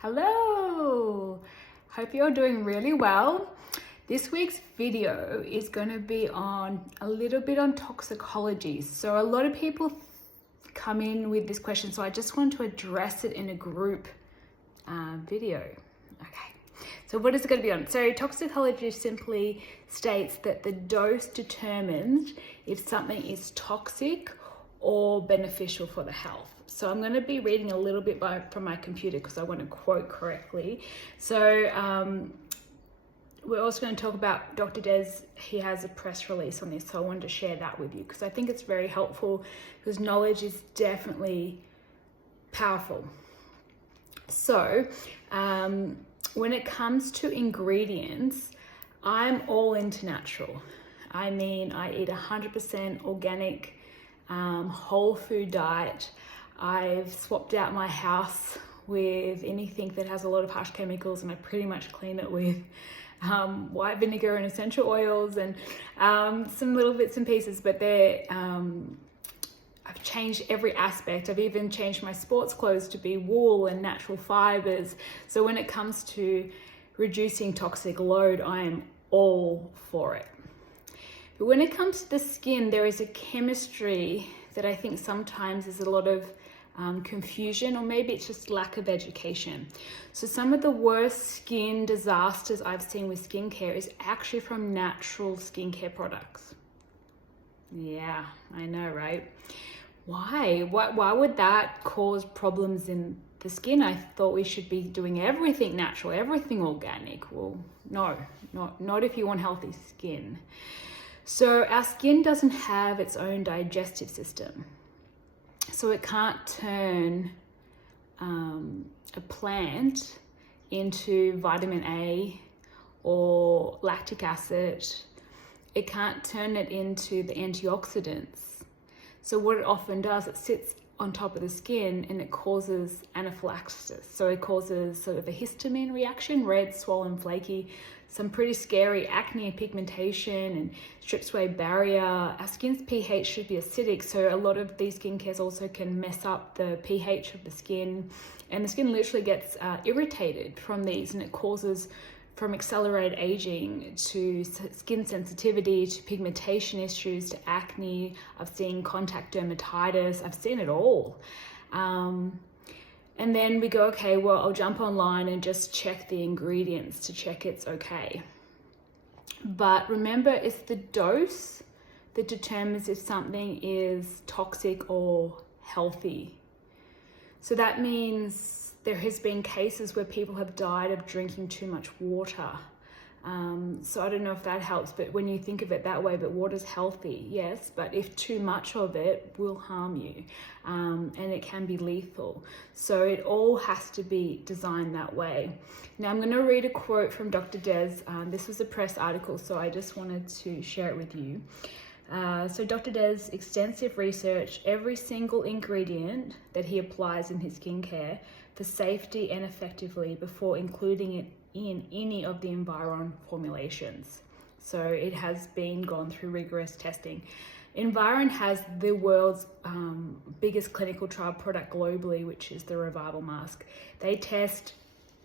Hello! Hope you're doing really well. This week's video is going to be on a little bit on toxicology. So a lot of people come in with this question, so I just want to address it in a group video. Okay, so what is it going to be on? So toxicology simply states that the dose determines if something is toxic or beneficial for the health. So I'm going to be reading a little bit from my computer because I want to quote correctly. So we're also going to talk about Dr. Des. He has a press release on this, so I wanted to share that with you because I think it's very helpful because knowledge is definitely powerful. So when it comes to ingredients, I'm all into natural. I mean, I eat 100% organic, whole food diet. I've swapped out my house with anything that has a lot of harsh chemicals, and I pretty much clean it with white vinegar and essential oils and some little bits and pieces, but I've changed every aspect. I've even changed my sports clothes to be wool and natural fibers. So when it comes to reducing toxic load, I am all for it. But when it comes to the skin, there is a chemistry that I think sometimes is a lot of confusion, or maybe it's just lack of education. So some of the worst skin disasters I've seen with skincare is actually from natural skincare products. Yeah, I know, right? Why would that cause problems in the skin? I thought we should be doing everything natural, everything organic. Well, no, not if you want healthy skin. So our skin doesn't have its own digestive system. So it can't turn a plant into vitamin A or lactic acid. It can't turn it into the antioxidants. So what it often does, it sits on top of the skin and it causes anaphylaxis. So it causes sort of a histamine reaction, red, swollen, flaky, some pretty scary acne and pigmentation, and strips away barrier. Our skin's pH should be acidic, so a lot of these skincare also can mess up the pH of the skin, and the skin literally gets irritated from these, and it causes from accelerated aging to skin sensitivity to pigmentation issues to acne. I've seen contact dermatitis. I've seen it all. And then we go, okay, well, I'll jump online and just check the ingredients to check it's okay. But remember, it's the dose that determines if something is toxic or healthy. So that means there has been cases where people have died of drinking too much water. So I don't know if that helps, but when you think of it that way, but water's healthy, yes, but if too much of it will harm you, and it can be lethal. So it all has to be designed that way. Now I'm going to read a quote from Dr. Des. This was a press article, so I just wanted to share it with you. So Dr. Des' extensive research, every single ingredient that he applies in his skincare for safety and effectively before including it in any of the Environ formulations. So it has been gone through rigorous testing. Environ has the world's biggest clinical trial product globally, which is the Revival Mask. They test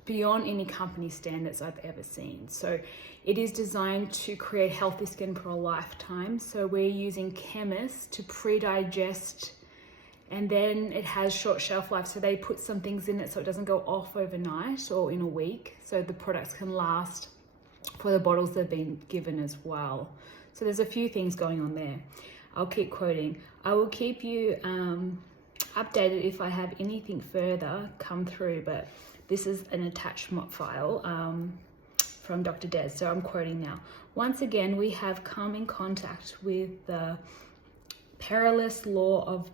beyond any company standards I've ever seen. So it is designed to create healthy skin for a lifetime. So we're using chemists to pre-digest, and then it has short shelf life. So they put some things in it so it doesn't go off overnight or in a week. So the products can last for the bottles they've been given as well. So there's a few things going on there. I'll keep quoting. I will keep you updated if I have anything further come through, but this is an attachment file from Dr. Des. So I'm quoting now. Once again, we have come in contact with the perilous law of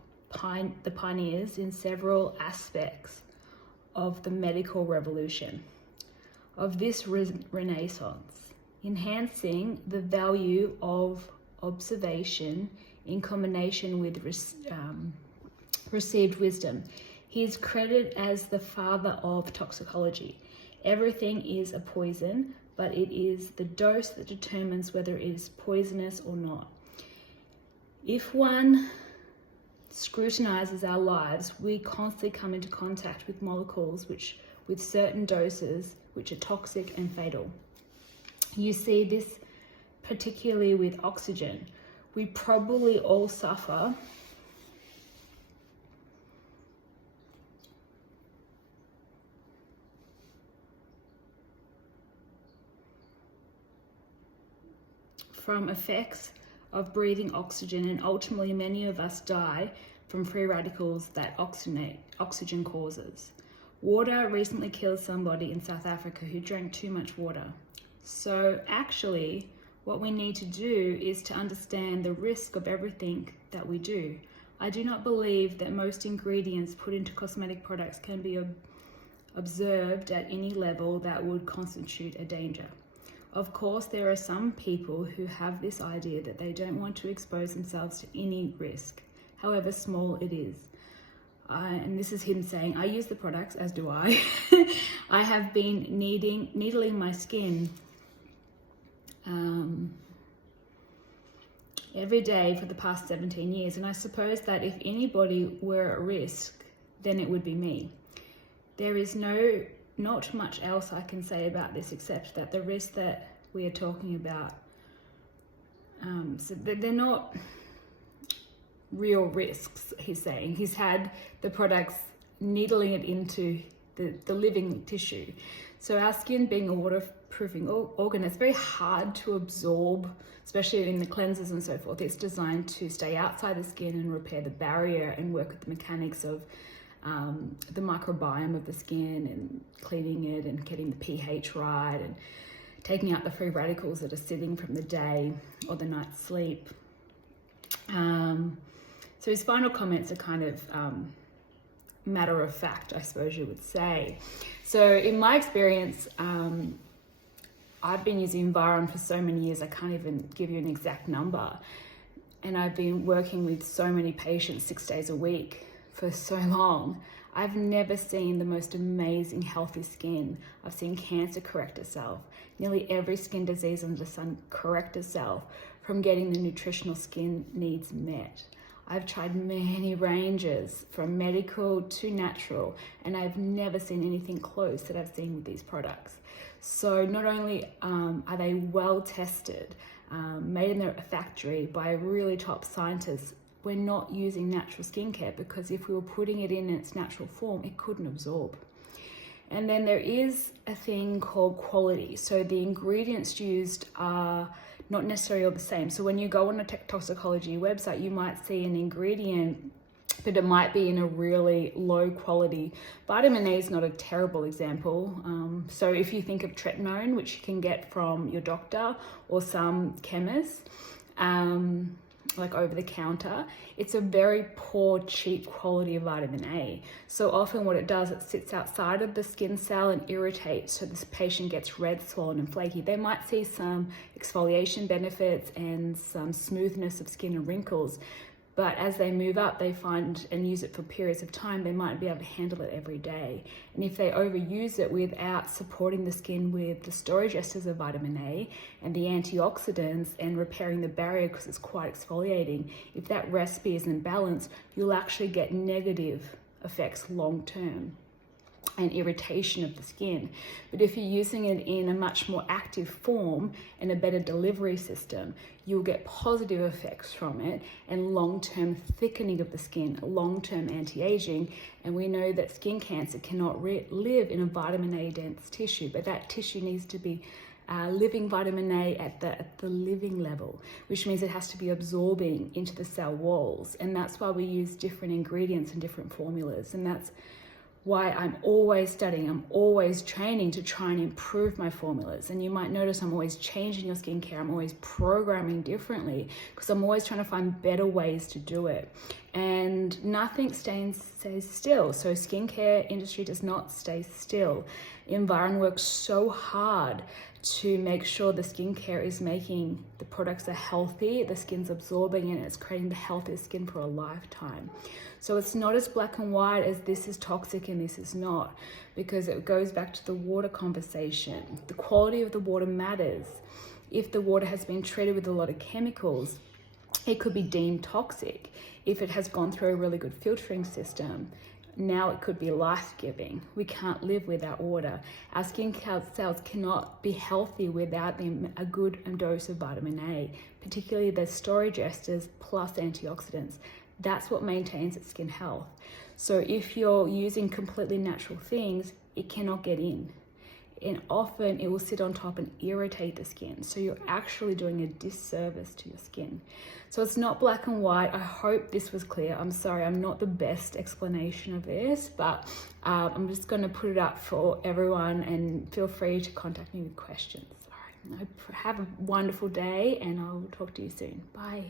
the pioneers in several aspects of the medical revolution, of this renaissance, enhancing the value of observation in combination with received wisdom. He is credited as the father of toxicology. Everything is a poison, but it is the dose that determines whether it is poisonous or not. If one scrutinizes our lives, we constantly come into contact with molecules with certain doses which are toxic and fatal. You see this particularly with oxygen. We probably all suffer from effects of breathing oxygen, and ultimately many of us die from free radicals that oxygen causes. Water recently killed somebody in South Africa who drank too much water. So actually, what we need to do is to understand the risk of everything that we do. I do not believe that most ingredients put into cosmetic products can be observed at any level that would constitute a danger. Of course, there are some people who have this idea that they don't want to expose themselves to any risk, however small it is. And this is him saying, I use the products, as do I. I have been needling my skin every day for the past 17 years. And I suppose that if anybody were at risk, then it would be me. There is not much else I can say about this except that the risks that we are talking about, so they're not real risks, he's saying. He's had the products needling it into the living tissue. So our skin being a waterproofing organ, it's very hard to absorb, especially in the cleansers and so forth. It's designed to stay outside the skin and repair the barrier and work with the mechanics of the microbiome of the skin and cleaning it and getting the pH right and taking out the free radicals that are sitting from the day or the night's sleep. So his final comments are kind of matter of fact, I suppose you would say. So in my experience, I've been using Environ for so many years, I can't even give you an exact number. And I've been working with so many patients 6 days a week for so long. I've never seen the most amazing healthy skin. I've seen cancer correct itself. Nearly every skin disease under the sun correct itself from getting the nutritional skin needs met. I've tried many ranges from medical to natural, and I've never seen anything close that I've seen with these products. So not only are they well tested, made in a factory by really top scientists, we're not using natural skincare because if we were putting it in its natural form, it couldn't absorb. And then there is a thing called quality. So the ingredients used are not necessarily all the same. So when you go on a toxicology website, you might see an ingredient, but it might be in a really low quality. Vitamin A is not a terrible example. So if you think of tretinoin, which you can get from your doctor or some chemist, like over the counter, it's a very poor, cheap quality of vitamin A. So often what it does, it sits outside of the skin cell and irritates, so this patient gets red, swollen and flaky. They might see some exfoliation benefits and some smoothness of skin and wrinkles, but as they move up, they find and use it for periods of time, they might be able to handle it every day. And if they overuse it without supporting the skin with the storage esters of vitamin A and the antioxidants and repairing the barrier because it's quite exfoliating, if that recipe is in balance, you'll actually get negative effects long term and irritation of the skin. But if you're using it in a much more active form and a better delivery system, you'll get positive effects from it and long-term thickening of the skin, long-term anti-aging. And we know that skin cancer cannot live in a vitamin A dense tissue, but that tissue needs to be living vitamin A at the living level, which means it has to be absorbing into the cell walls. And that's why we use different ingredients and different formulas. And that's why I'm always studying, I'm always training to try and improve my formulas. And you might notice I'm always changing your skincare, I'm always programming differently because I'm always trying to find better ways to do it. And nothing stays still. So skincare industry does not stay still. Environ works so hard to make sure the skincare is making the products are healthy, the skin's absorbing and it's creating the healthiest skin for a lifetime. So it's not as black and white as this is toxic and this is not, because it goes back to the water conversation. The quality of the water matters. If the water has been treated with a lot of chemicals, it could be deemed toxic. If it has gone through a really good filtering system, now it could be life-giving. We can't live without water. Our skin cells cannot be healthy without a good dose of vitamin A, particularly the storage esters plus antioxidants. That's what maintains its skin health. So if you're using completely natural things, it cannot get in. And often it will sit on top and irritate the skin. So you're actually doing a disservice to your skin. So it's not black and white. I hope this was clear. I'm sorry, I'm not the best explanation of this, but I'm just going to put it up for everyone, and feel free to contact me with questions. All right, have a wonderful day, and I'll talk to you soon. Bye.